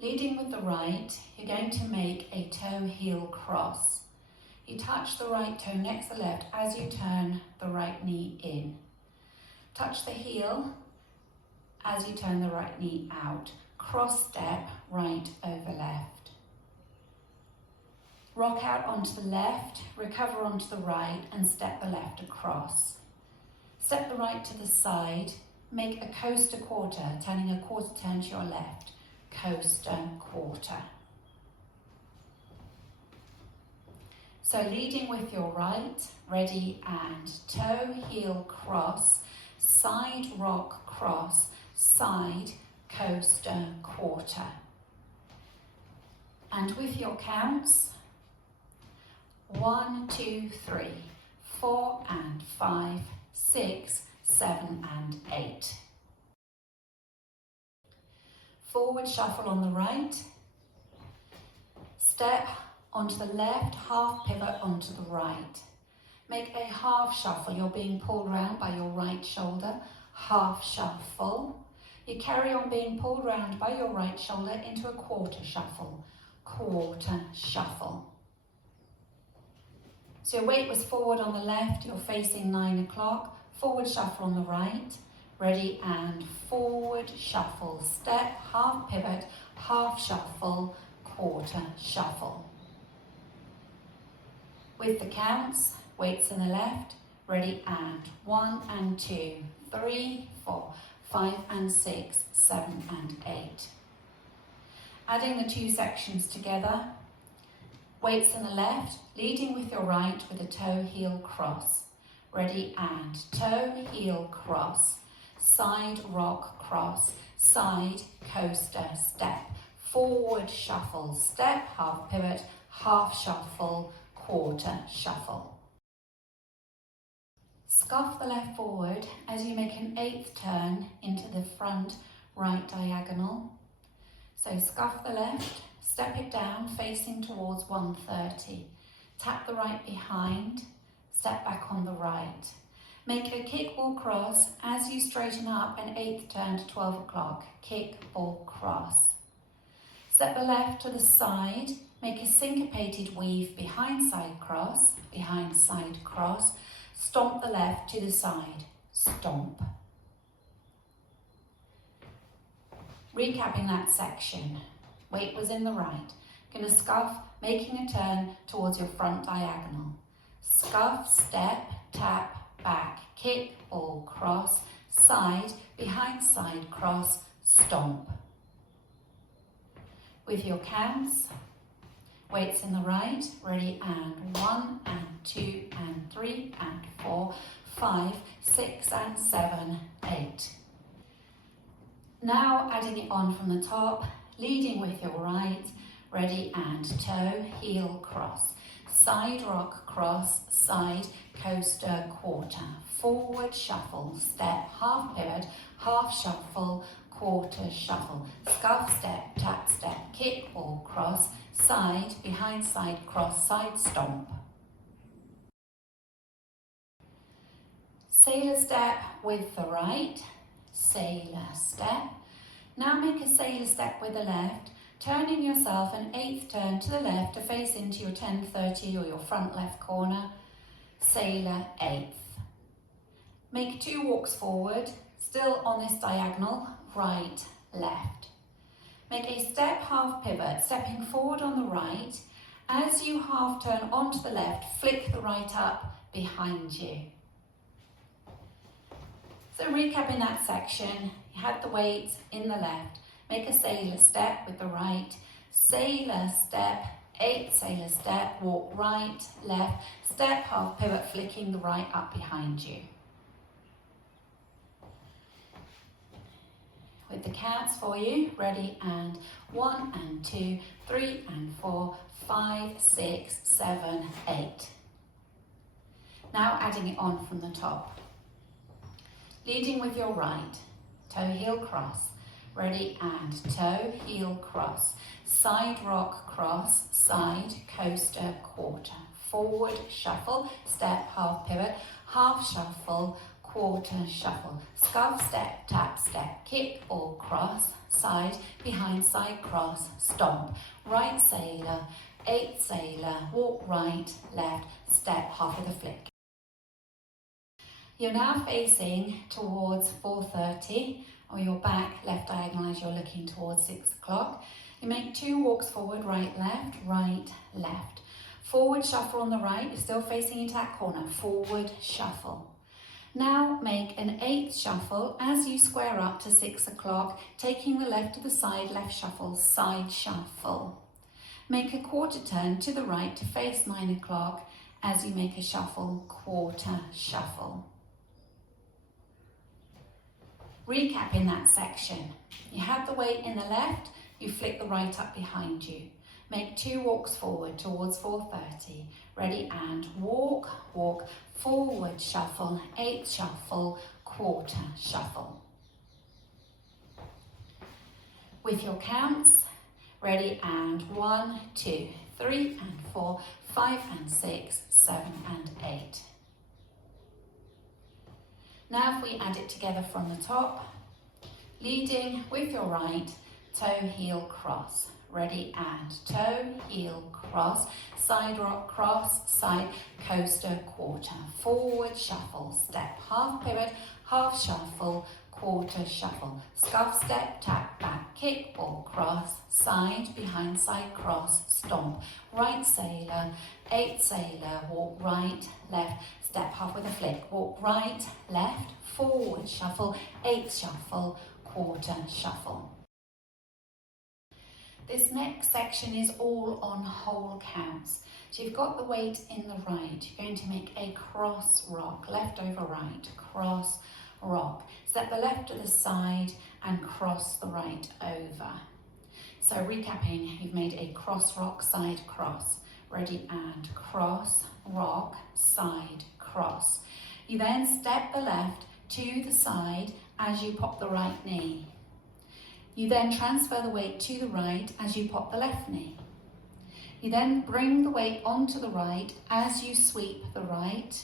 Leading with the right, you're going to make a toe-heel cross. You touch the right toe next to the left as you turn the right knee in. Touch the heel as you turn the right knee out. Cross step, right over left. Rock out onto the left, recover onto the right and step the left across. Step the right to the side, make a coaster quarter, turning a quarter turn to your left. Coaster quarter. So leading with your right, ready and toe, heel, cross, side rock, cross, side, coaster, quarter. And with your counts, 1, 2, 3, 4 and 5, 6, 7 and 8. Forward shuffle on the right, step onto the left, half pivot onto the right. Make a half shuffle, you're being pulled round by your right shoulder, half shuffle. You carry on being pulled round by your right shoulder into a quarter shuffle, quarter shuffle. So your weight was forward on the left, you're facing 9 o'clock, forward shuffle on the right, ready and forward shuffle, step, half pivot, half shuffle, quarter shuffle. With the counts, weights in the left, ready and 1 and 2, 3, 4, 5 and 6, 7 and 8. Adding the two sections together, weights in the left, leading with your right with a toe heel cross. Ready and toe heel cross, side rock cross, side coaster step, forward shuffle, step, half pivot, half shuffle, quarter shuffle. Scuff the left forward as you make an 8th turn into the front right diagonal. So scuff the left, step it down facing towards 130. Tap the right behind, step back on the right. Make a kick ball cross as you straighten up an 8th turn to 12 o'clock. Kick ball cross. Step the left to the side, make a syncopated weave behind side cross, stomp the left to the side, stomp. Recapping that section, weight was in the right. Gonna scuff, making a turn towards your front diagonal. Scuff, step, tap, back, kick, ball, cross, side, behind side, cross, stomp. With your counts, weights in the right, ready and 1 and 2 and 3 and 4, 5, 6 and 7, 8. Now adding it on from the top, leading with your right, ready and toe, heel, cross, side rock, cross, side, coaster, quarter, forward shuffle, step, half pivot, half shuffle, quarter shuffle, scuff, step, tap, step, kick, ball, cross, side, behind side, cross, side, stomp. Sailor step with the right, sailor step. Now make a sailor step with the left, turning yourself an 8th turn to the left to face into your 1030 or your front left corner, sailor 8th. Make 2 walks forward, still on this diagonal, right, left. Make a step half pivot, stepping forward on the right. As you half turn onto the left, flick the right up behind you. So recapping that section, you had the weights in the left. Make a sailor step with the right, sailor step, 8 sailor step, walk right, left, step, half pivot, flicking the right up behind you. With the counts for you, ready and 1 and 2, 3 and 4, 5, 6, 7, 8. Now adding it on from the top. Leading with your right, toe heel cross, ready and toe heel cross, side rock cross, side coaster quarter, forward shuffle, step half pivot, half shuffle, quarter, shuffle. Scarf, step, tap, step, kick or cross, side, behind, side, cross, stomp. Right sailor, 8 sailor, walk right, left, step, half with a flick. You're now facing towards 4:30, or your back left diagonal as you're looking towards 6 o'clock. You make 2 walks forward, right, left. Forward shuffle on the right, you're still facing into that corner, forward shuffle. Now make an 8th shuffle as you square up to 6 o'clock, taking the left to the side, left shuffle, side shuffle. Make a quarter turn to the right to face 9 o'clock as you make a shuffle, quarter shuffle. Recapping that section. You have the weight in the left, you flick the right up behind you. Make 2 walks forward towards 4:30. Ready and walk, walk, forward shuffle, 8 shuffle, quarter shuffle. With your counts, ready and 1, 2, 3 and 4, 5 and 6, 7 and 8. Now if we add it together from the top, leading with your right, toe, heel, cross. Ready and toe, heel, cross, side rock, cross, side, coaster, quarter, forward, shuffle, step, half pivot, half shuffle, quarter, shuffle, scarf, step, tap, back, kick, or cross, side, behind, side, cross, stomp, right sailor, 8 sailor, walk right, left, step, half with a flick, walk right, left, forward, shuffle, 8 shuffle, quarter, shuffle. This next section is all on whole counts. So you've got the weight in the right. You're going to make a cross rock, left over right, cross rock. Step the left to the side and cross the right over. So recapping, you've made a cross rock, side cross. Ready and cross, rock, side, cross. You then step the left to the side as you pop the right knee. You then transfer the weight to the right as you pop the left knee. You then bring the weight onto the right as you sweep the right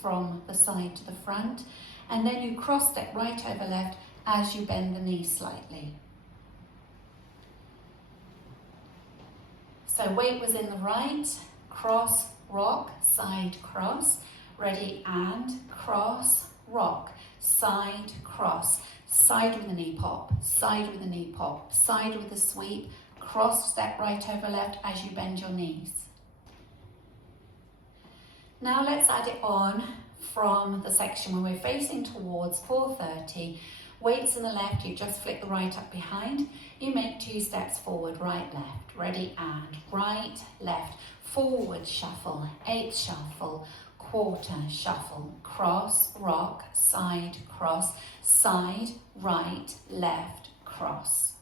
from the side to the front, and then you cross step right over left as you bend the knee slightly. So weight was in the right, cross, rock, side, cross, ready and cross, rock, side, cross, side with a knee pop, side with a knee pop, side with a sweep, cross step right over left as you bend your knees. Now let's add it on from the section where we're facing towards 4:30. Weights in the left, you just flick the right up behind. You make 2 steps forward, right, left, ready and right, left, forward shuffle, 8 shuffle, quarter shuffle, cross, rock, side, cross, side, right, left, cross.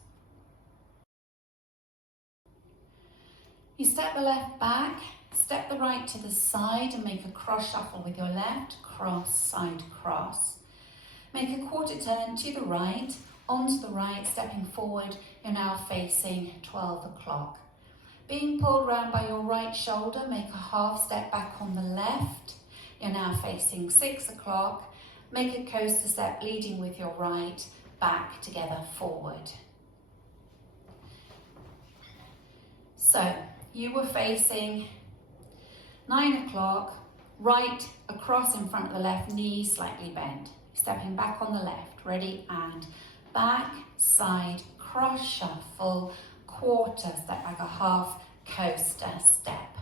You step the left back, step the right to the side and make a cross shuffle with your left, cross, side, cross. Make a quarter turn to the right, onto the right, stepping forward, you're now facing 12 o'clock. Being pulled round by your right shoulder, make a half step back on the left. You're now facing 6 o'clock. Make a coaster step leading with your right, back together forward. So you were facing 9 o'clock, right across in front of the left, knee slightly bent. Stepping back on the left, ready and back, side, cross shuffle, quarter step back, a half coaster step.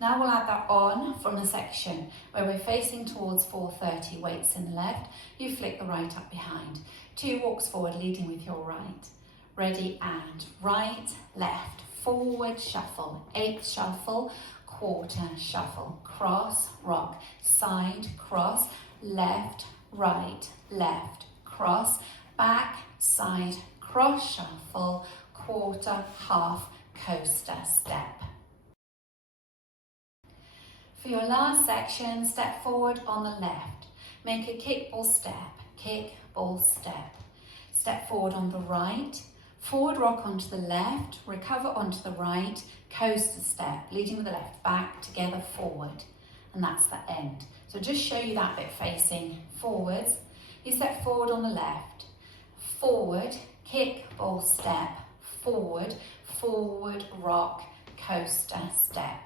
Now we'll add that on from the section where we're facing towards 4:30, weights in the left, you flick the right up behind. 2 walks forward leading with your right. Ready and right, left, forward shuffle, 8 shuffle, quarter shuffle, cross, rock, side, cross, left, right, left, cross, back, side, cross shuffle, quarter, half, coaster step. For your last section, step forward on the left. Make a kick, ball, step, kick, ball, step. Step forward on the right, forward rock onto the left, recover onto the right, coaster step, leading with the left, back, together, forward. And that's the end. So just show you that bit facing forwards. You step forward on the left, forward, kick, ball, step, forward, forward, rock, coaster, step.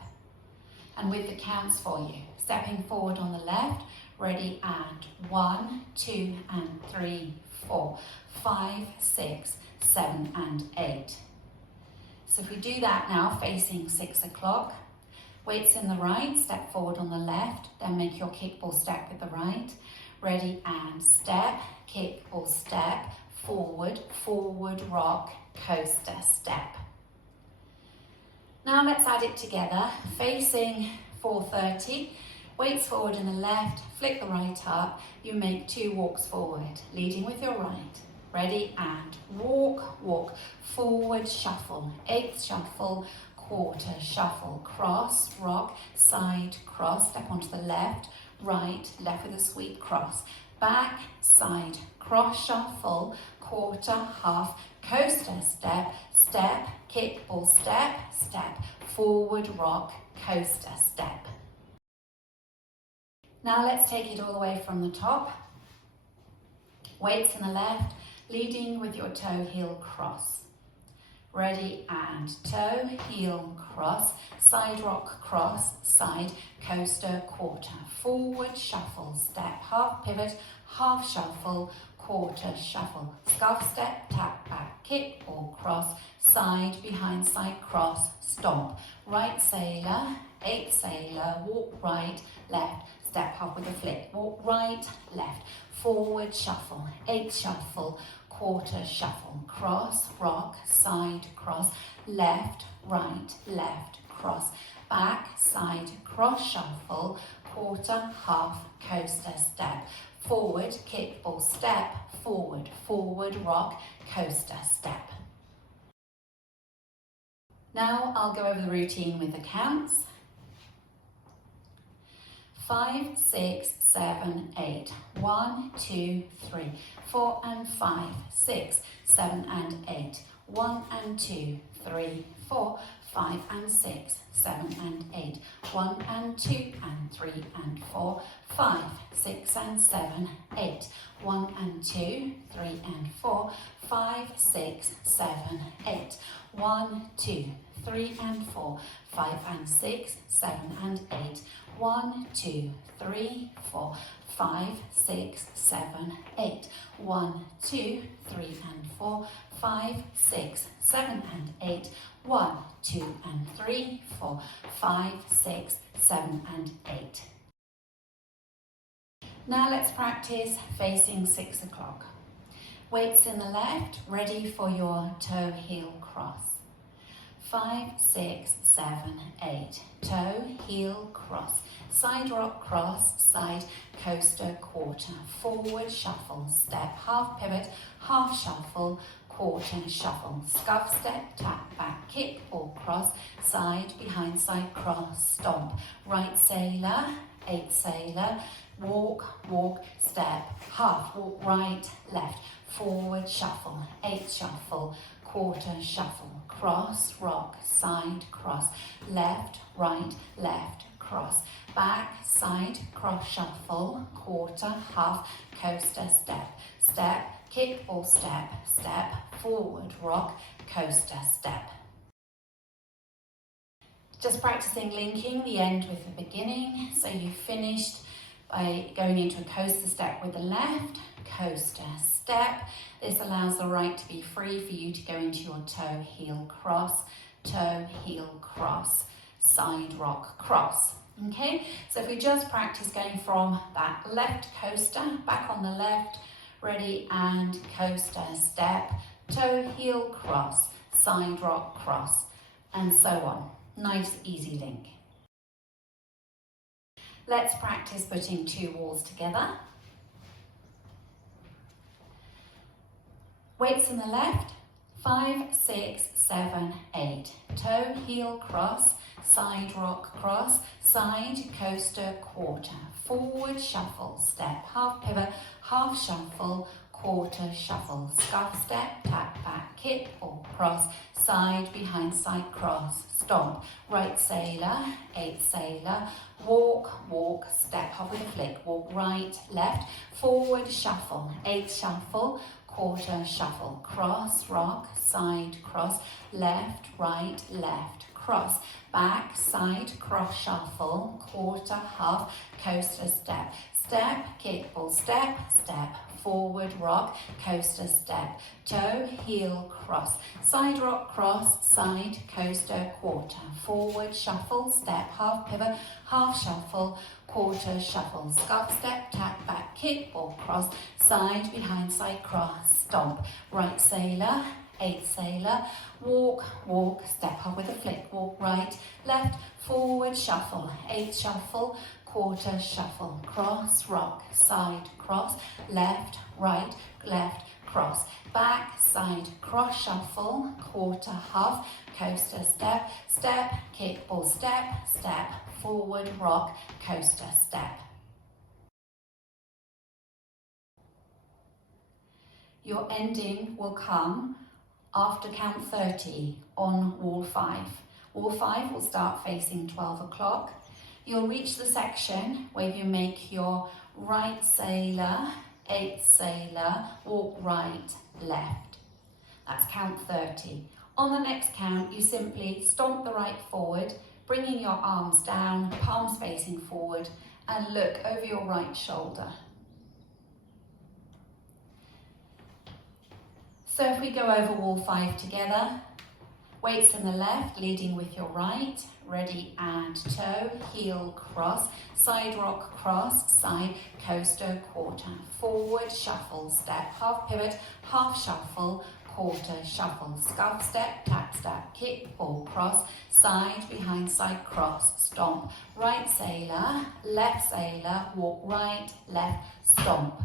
And with the counts for you, stepping forward on the left, ready, and 1, 2, and 3, 4, 5, 6, 7, and 8. So if we do that now, facing 6 o'clock, weights in the right, step forward on the left, then make your kick ball step with the right. Ready, and step, kick ball step, forward, forward, rock, coaster, step. Now let's add it together, facing 4:30, weights forward in the left, flick the right up, you make 2 walks forward, leading with your right. Ready, and walk, walk, forward, shuffle, 8th shuffle, quarter, shuffle, cross, rock, side, cross, step onto the left, right, left with a sweep, cross, back, side, cross, shuffle, quarter, half, coaster, step, step, kick, ball, step, step, forward, rock, coaster, step. Now let's take it all the way from the top. Weights in the left, leading with your toe, heel, cross. Ready, and toe, heel, cross, side rock, cross, side, coaster, quarter, forward, shuffle, step, half pivot, half shuffle, quarter, shuffle, scarf step, tap, back, kick, or cross, side, behind, side, cross, stomp, right sailor, 8 sailor, walk right, left, step half with a flick, walk right, left, forward, shuffle, 8 shuffle, quarter, shuffle, cross, rock, side, cross, left, right, left, cross, back, side, cross, shuffle, quarter, half, coaster, step, forward, kick, ball, step, forward, forward, rock, coaster, step. Now I'll go over the routine with the counts. 5, 6, 7, 8. 1, 2, 3, 4 and 5, 6, 7 and 8. 1 and 2, 3, 4, 5 and 6, 7 and 8. 1 and 2 and 3 and 4, 5, 6 and 7, 8. 1 and 2, 3 and 4, 5, 6, 7, 8. 1, 2, 3 and 4, 5 and 6, 7 and 8. 1, 2, 3, 4, 5, 6, 7, 8. 1, 2, 3 and 4, 5, 6, 7 and 8. 1, 2 and 3, 4, 5, 6, 7 and 8. Now let's practice facing 6 o'clock. Weights in the left, ready for your toe heel cross. 5, 6, 7, 8. Toe, heel, cross. Side rock, cross, side, coaster, quarter. Forward, shuffle, step, half pivot, half shuffle, quarter, shuffle. Scuff step, tap, back, kick, or cross. Side, behind, side, cross, stomp. Right sailor, 8 sailor. Walk, walk, step, half, walk right, left. Forward, shuffle, 8 shuffle. Quarter, shuffle, cross, rock, side, cross, left, right, left, cross, back, side, cross, shuffle, quarter, half, coaster, step, step, kick or step, step, forward, rock, coaster, step. Just practicing linking the end with the beginning. So you finished by going into a coaster step with the left, coaster, step. This allows the right to be free for you to go into your toe, heel, cross, side rock, cross. Okay, so if we just practice going from that left coaster, back on the left, ready, and coaster, step, toe, heel, cross, side rock, cross, and so on. Nice, easy link. Let's practice putting 2 walls together. Weights in the left, 5, 6, 7, 8. Toe, heel, cross, side rock, cross, side, coaster, quarter. Forward, shuffle, step, half pivot, half shuffle, quarter shuffle, scuff step, tap back, kick or cross, side behind side cross, stomp, right sailor, 8 sailor, walk, walk, step, hop with a flick, walk right, left, forward shuffle, 8 shuffle, quarter shuffle, cross, rock, side, cross, left, right, left, cross, back, side, cross shuffle, quarter, half, coaster step, step, kick, ball, step, step, forward rock, coaster step, toe, heel, cross, side rock, cross, side, coaster, quarter, forward shuffle, step, half pivot, half shuffle, quarter shuffle, scuff step, tap back, kick or cross, side behind side cross, stomp, right sailor, 8 sailor, walk, walk, step up with a flick, walk right, left, forward shuffle, 8 shuffle, quarter shuffle, cross, rock, side, cross, left, right, left, cross, back, side, cross shuffle, quarter, half, coaster step, step, kick, ball, step, step, forward, rock, coaster step. Your ending will come after count 30 on wall 5. Wall 5 will start facing 12 o'clock. You'll reach the section where you make your right sailor, 8 sailor, walk right, left. That's count 30. On the next count, you simply stomp the right forward, bringing your arms down, palms facing forward, and look over your right shoulder. So if we go over wall 5 together, weights in the left, leading with your right, ready and toe, heel cross, side rock cross, side coaster quarter, forward shuffle, step, half pivot, half shuffle, quarter shuffle, scuff step, tap step, kick, ball cross, side behind side cross, stomp, right sailor, left sailor, walk right, left, stomp.